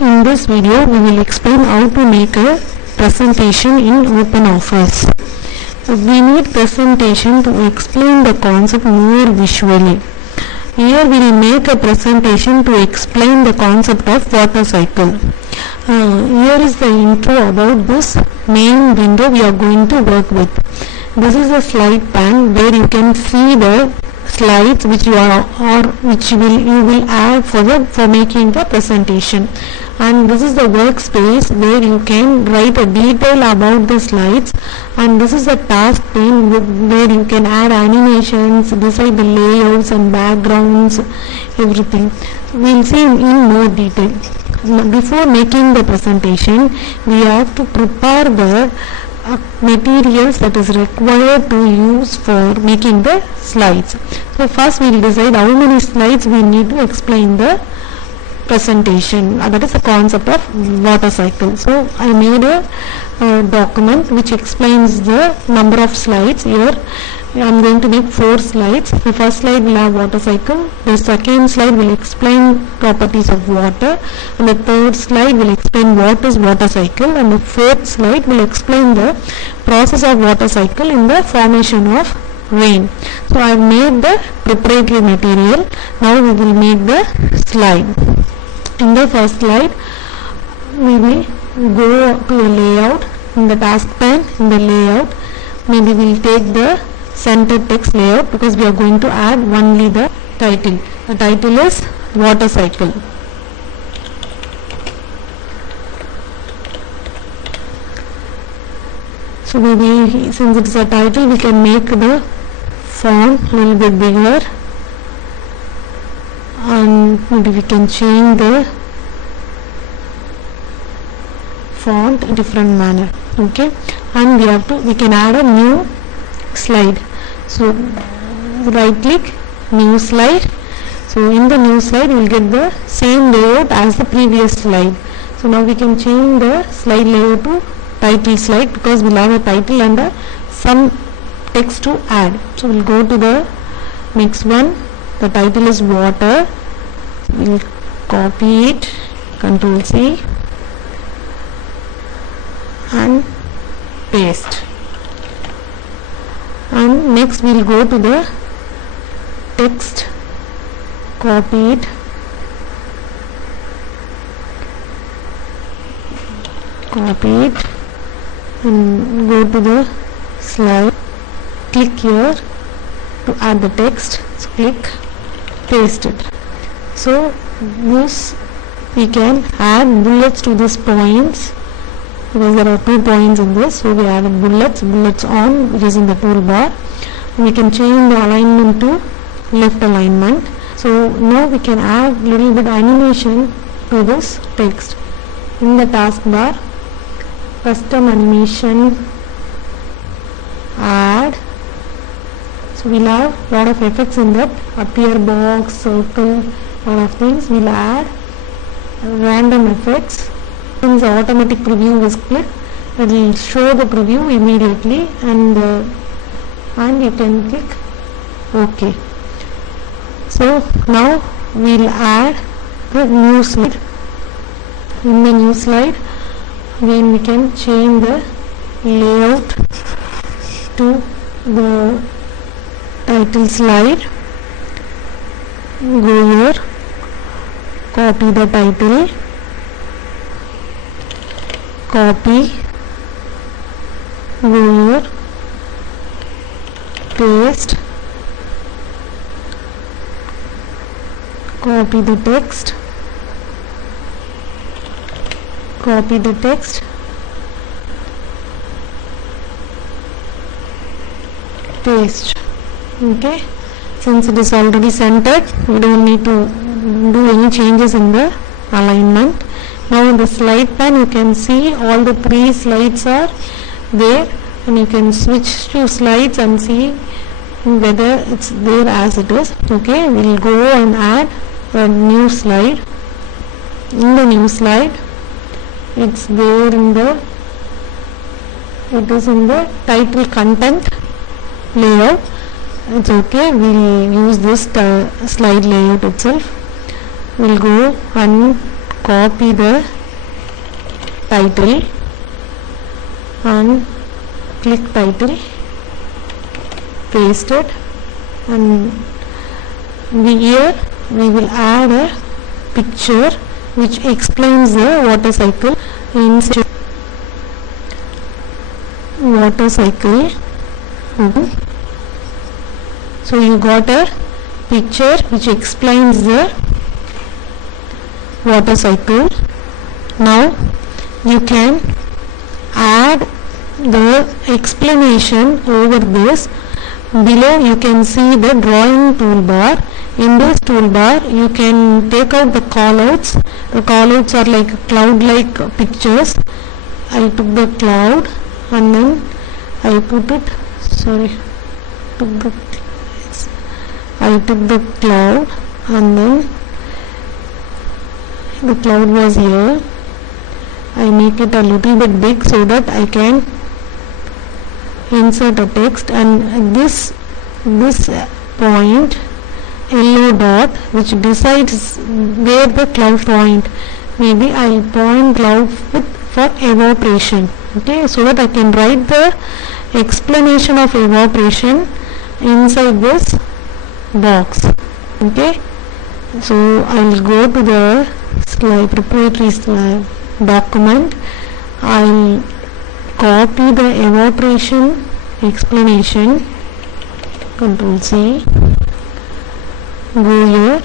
In this video, we will explain how to make a presentation in OpenOffice. We need presentation to explain the concept more visually. Here we will make a presentation to explain the concept of water cycle. Here is the intro about this main window we are going to work with. This is a slide pane where you can see the slides which you will add for making the presentation, and this is the workspace where you can write a detail about the slides, and this is the task pane where you can add animations, decide the layouts and backgrounds, everything. We will see in more detail. Before making the presentation, we have to prepare the materials that is required to use for making the slides. So first we will decide how many slides we need to explain the presentation. That is the concept of water cycle. So I made a document which explains the number of slides. Here I am going to make 4 slides. The first slide will have water cycle, the second slide will explain properties of water, and the third slide will explain what is water cycle, and the fourth slide will explain the process of water cycle in the formation of rain. So I have made the preparatory material. Now we will make the slide. In the first slide we will go to a layout. In the task pane, in the layout, maybe we will take the center text layout because we are going to add only the title. The title is water cycle. So maybe since it is a title, we can make the font a little bit bigger, and maybe we can change the font in different manner. Okay, and we can add a new slide. So right click, new slide. So in the new slide you will get the same layout as the previous slide. So now we can change the slide layout to title slide because we will have a title and some text to add. So we will go to the next one. The title is water. We will copy it, Ctrl C and paste. And next we will go to the text, copy it, and go to the slide, click here to add the text, so click, paste it. So this we can add bullets to these points because there are 2 points in this, so we added bullets on using the toolbar. We can change the alignment to left alignment. So now we can add little bit animation to this text. In the taskbar, custom animation, add. So we'll have lot of effects in that, appear box, circle, lot of things. We'll add random effects. Since the automatic preview is clicked, it will show the preview immediately, and you can click OK. So now we will add the new slide. In the new slide, again we can change the layout to the title slide. Go here, copy the title, copy, go here, paste, copy the text, paste. Okay, since it is already centered, we don't need to do any changes in the alignment. Now in the slide pane you can see all the 3 slides are there, and you can switch to slides and see whether it's there as it is. Okay, we will go and add a new slide. In the new slide, it's there in the title content layout. It's okay, we'll use this slide layout itself. We'll go and copy the title and click title, paste it, and here we will add a picture which explains the water cycle. In water cycle, so you got a picture which explains the water cycle. Now you can add the explanation over this. Below you can see the drawing toolbar. In this toolbar you can take out the callouts. The callouts are like cloud-like pictures. I took the cloud and then I put it, I took the cloud and then the cloud was here. I make it a little bit big so that I can insert a text, and this point, yellow dot, which decides where the cloud point. Maybe I'll point cloud with for evaporation. Okay, so that I can write the explanation of evaporation inside this box. Okay, so I'll go to the slide, preparatory slide document. I'll copy the evaporation explanation, Control C, go here,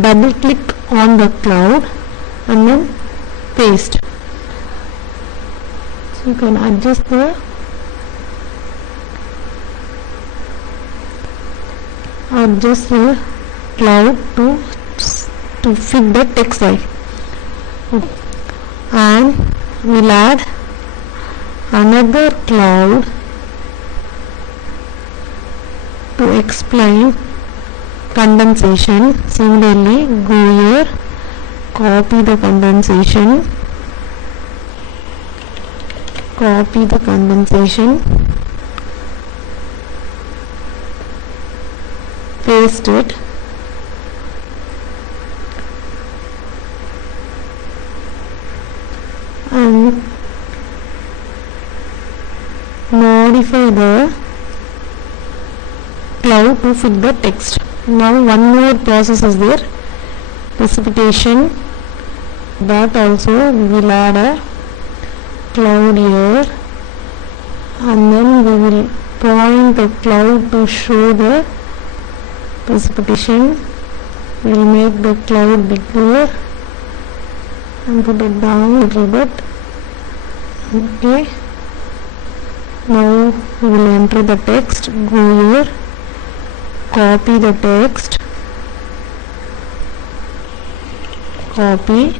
double click on the cloud and then paste. So you can adjust the cloud to fit the text size, and we'll add another cloud to explain condensation. Similarly, go here, copy the condensation, paste it, and modify the cloud to fit the text. Now one more process is there, precipitation. That also we will add a cloud here, and then we will point the cloud to show the precipitation. We will make the cloud bigger and put it down a little bit. Okay, now we will enter the text. Go here, copy the text, copy,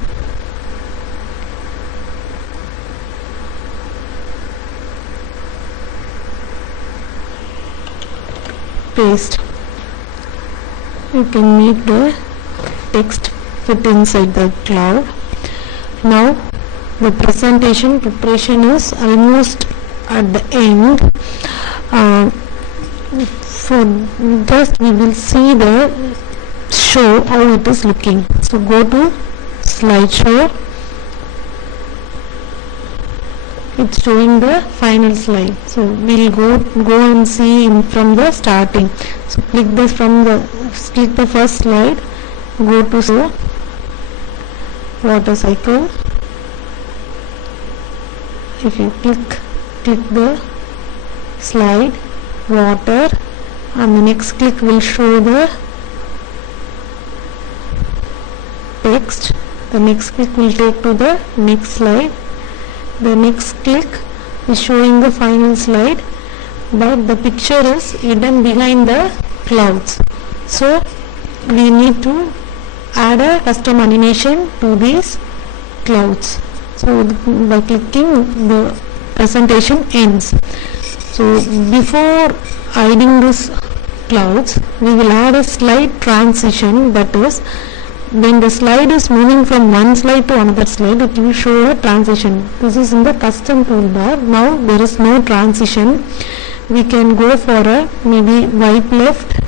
paste. You can make the text fit inside the cloud. Now the presentation preparation is almost at the end. For just we will see the show how it is looking. So go to slideshow. It's showing the final slide. So we'll go and see from the starting. So click the first slide. Go to show water cycle. If you click the slide water, and the next click will show the text. The next click will take to the next slide. The next click is showing the final slide, but the picture is hidden behind the clouds. So we need to add a custom animation to these clouds. So by clicking, the presentation ends. So before hiding these clouds, we will add a slide transition. That is, when the slide is moving from one slide to another slide, it will show a transition. This is in the custom toolbar. Now there is no transition. We can go for a maybe wipe left,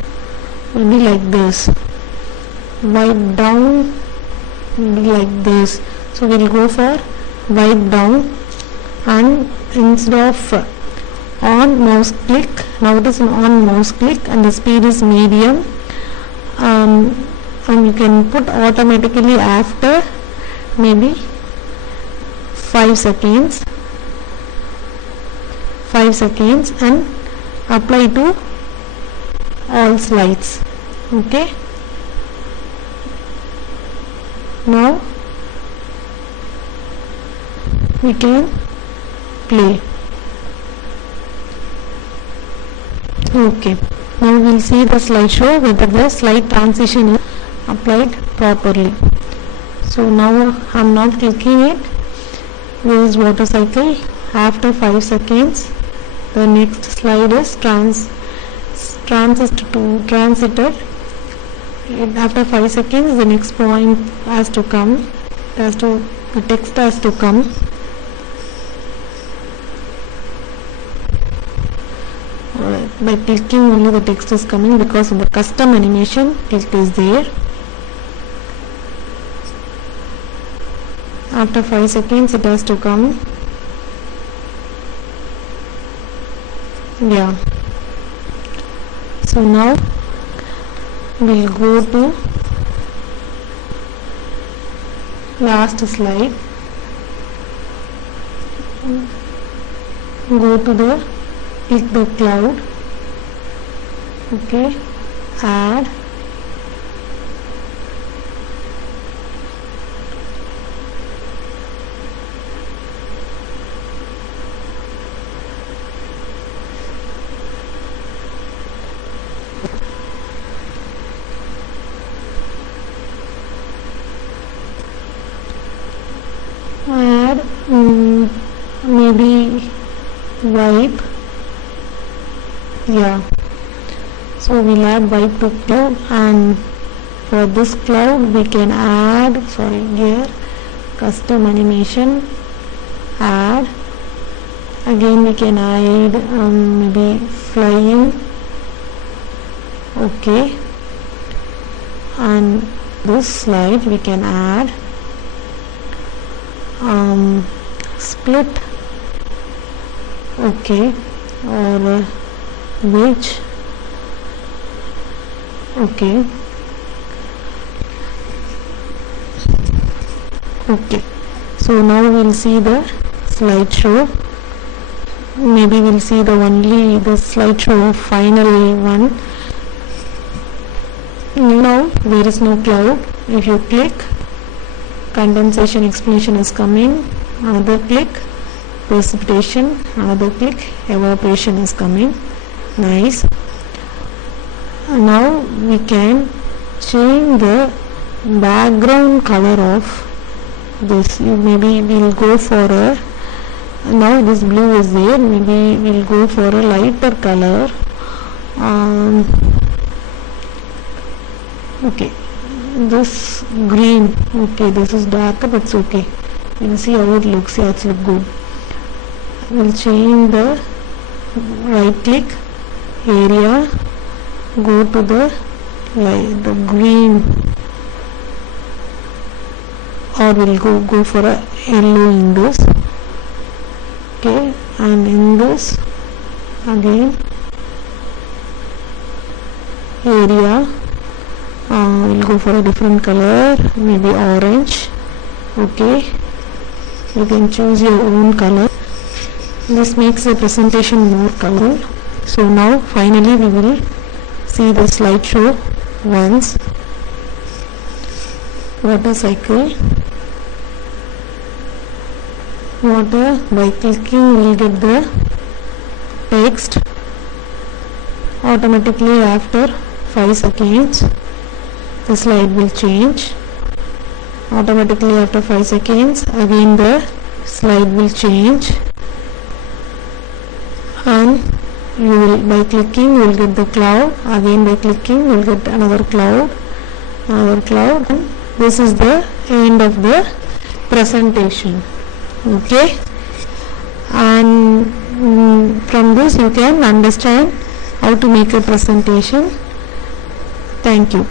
maybe like this, wipe down like this. So we'll go for wipe down, and instead of on mouse click, now it is an on mouse click and the speed is medium, and you can put automatically after maybe 5 seconds and apply to all slides. Okay, now we can play. Okay, now we will see the slideshow whether the slide transition is applied properly. So now I am not clicking it. This is water cycle. After 5 seconds the next slide is transited. After 5 seconds the next point has to come, the text has to come. By clicking only the text is coming, because in the custom animation click is there. After 5 seconds it has to come. Yeah. So now we'll go to last slide. Go to the click the cloud. Okay, add, maybe wipe. Yeah, so we'll add wipe to cloud, and for this cloud we can add, here custom animation, add, again we can add maybe flying. Okay, and this slide we can add split. Okay, or wedge. Okay, so now we'll see the slideshow. Maybe we'll see the slideshow final one. Now there is no cloud. If you click, condensation explanation is coming. Another click, precipitation. Another click, evaporation is coming. Nice. Now we can change the background color of this. Maybe we'll go for a, now this blue is there, maybe we'll go for a lighter color. Okay, this green. Okay, this is darker, but it's okay. We'll see how it looks. Yeah, it's look good. We'll change the right click, area, go to the green, or we'll go for a yellow in this. Okay, and in this again area, we'll go for a different color, maybe orange. Okay, you can choose your own color. This makes the presentation more colorful. So now finally we will see the slideshow once. Water cycle. Water, by clicking we will get the text automatically. After 5 seconds the slide will change. Automatically after 5 seconds again the slide will change, and you will, by clicking you will get the cloud. Again by clicking you will get another cloud, and this is the end of the presentation. Okay, and from this you can understand how to make a presentation. Thank you.